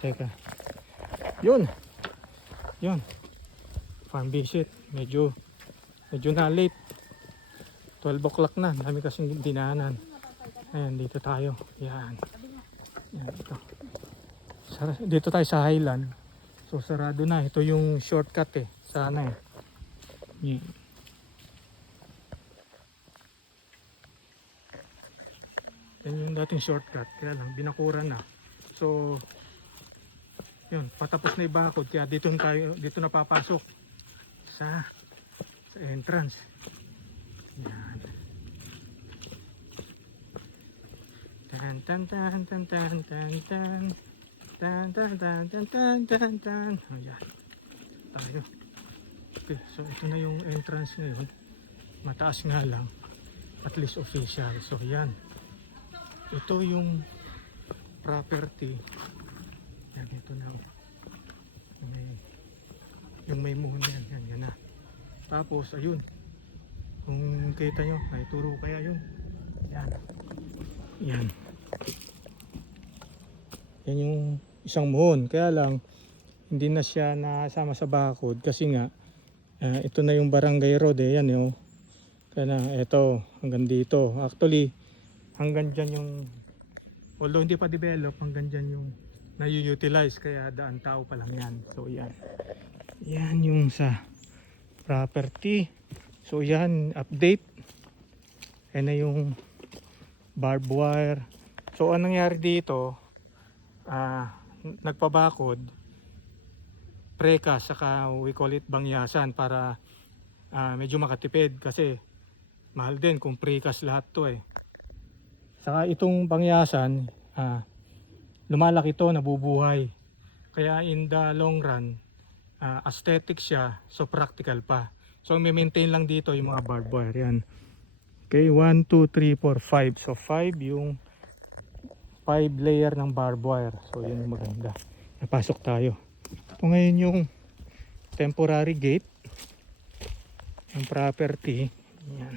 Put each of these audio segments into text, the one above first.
Teka. Yun. Yun. Farm visit. Medyo na late. 12 o'clock na. Dami kasing dinaanan. Ayan, dito tayo. Yan. Yan, ito. Dito tayo sa Highland. So, sarado na. Ito yung shortcut eh. Sana eh. Yan. Yan yung dating shortcut. Kaya lang, binakuran na. So, yun. Patapos na ibakod. Kaya dito na papasok. Sa entrance. Yan. Tan tan tan tan tan tan tan tan tan tan tan tan tan tan. Ayan. Tayo. Okay, so ito na yung entrance ngayon. Mataas nga lang. At least official. So yan. Ito yung property. Yan, ito na. Yung may moon yan. Yan na. Tapos ayun. Kung kita nyo, may turo kaya yun. Yan. Yan. Yan yung isang muhon. Kaya lang, hindi na siya nasama sa bakod. Kasi nga, ito na yung barangay road. Yan yun. Kaya na, ito, hanggang dito. Actually, hanggang dyan yung, although hindi pa develop, hanggang dyan yung na-utilize. Kaya daan tao pa lang yan. So yan. Yan yung sa property. So yan, update. Yan na yung barbed wire. So anong nangyari dito, nagpabakod, precast, saka we call it bangyasan para medyo makatipid kasi mahal din kung precast lahat to eh. Saka itong bangyasan, lumalaki to, nabubuhay. Kaya in the long run, aesthetic siya, so practical pa. So may maintain lang dito yung mga barbed wire. Yan. Okay, 1, 2, 3, 4, 5. So 5 yung 5 layer ng barbed wire. So yun yung maganda. Napasok tayo. Ito ngayon yung temporary gate ng property. Yan.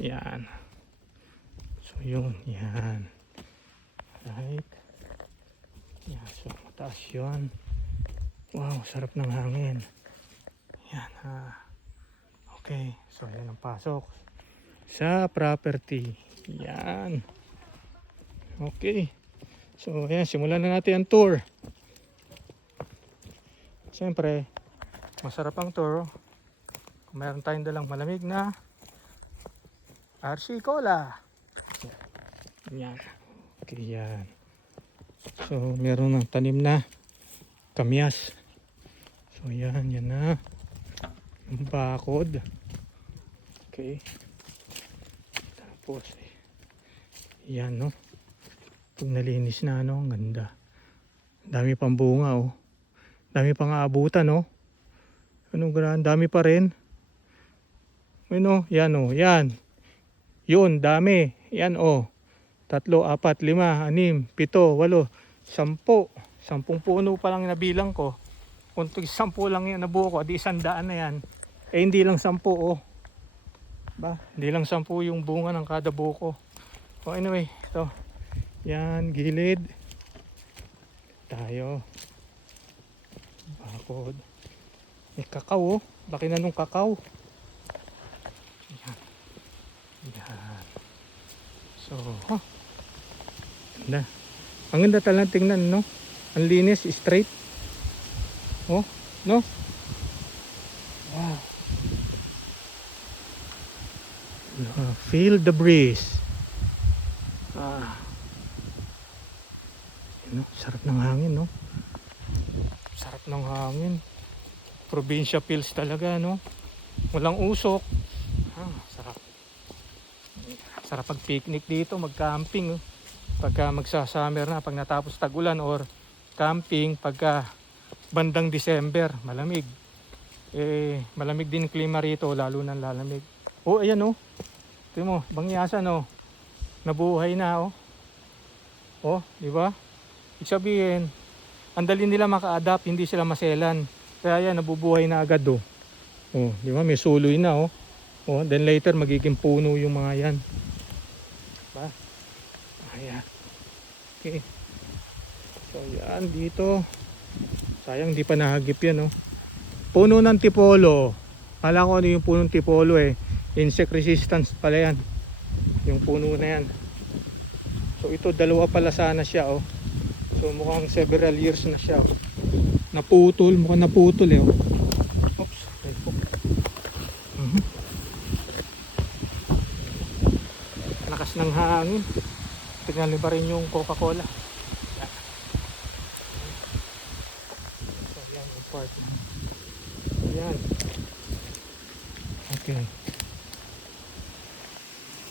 Yan. So yun. Yan. Right. Yan. So mataas yun. Wow, sarap ng hangin. Yan ha. Okay. So yan ang pasok sa property. Yan. Okay. So ayan, simulan na natin ang tour. Siyempre, masarap ang tour kung mayroon tayong dalang malamig na RC Cola. Yan. Okay, yan. So meron ng tanim na kamyas. So yan, yan na. Yung bakod. Okay. Tapos yan, no. Pag nalinis na, no, ang ganda. Dami pang bunga, oh. Dami pang aabutan, no. Ano, dami pa rin. Ano, yan, oh, yan. Yun, dami. Yan, oh. 3, 4, 5, 6, 7, 8, 10. 10 puno pa lang nabilang ko. Kung 10 lang yan nabuo ko, di 100 na yan. Eh, hindi lang 10, oh. Ba? Hindi lang 10 yung bunga ng kada buko. So anyway, ito. Yan, gilid. Tayo. Bakod. May kakao, oh. Laki na nung kakao. Yan. Yan. So, ganda. Ang ganda talagang tingnan, no? Ang linis, straight. Oh, no? Wow. Feel the breeze. Ano, sarap ng hangin, no? Sarap ng hangin. Probinsya feels talaga, no? Walang usok. Sarap. Sarap pag picnic dito, mag-camping. Pagka magsa-summer na, pag natapos tag-ulan, or camping pagka bandang December, malamig. Eh, malamig din klima rito, lalo nang lalamig. Oh, ayan, oh. Tingnan mo, bangyasan, oh. Nabuhay na, oh. Oh, di ba? Ibig sabihin, ang dali nila maka-adapt, hindi sila maselan. Kaya yan, nabubuhay na agad, oh. Oh, di ba? May suloy na, oh. Oh, then later magiging puno yung mga yan. Diba? Ayan. Okay. So yan dito. Sayang di pa nahagip yan oh. Puno ng tipolo. Kala ko ano yung punong tipolo eh. Insect resistance pala yan. Yung puno na yan. So ito dalawa pala sana siya oh. So mukhang several years na siya oh. Naputol, mukhang naputol eh oh. Oops, ay po. Lakas ng hangin. Tignan ba rin yung Coca-Cola. So yan yung part. Yan. Okay.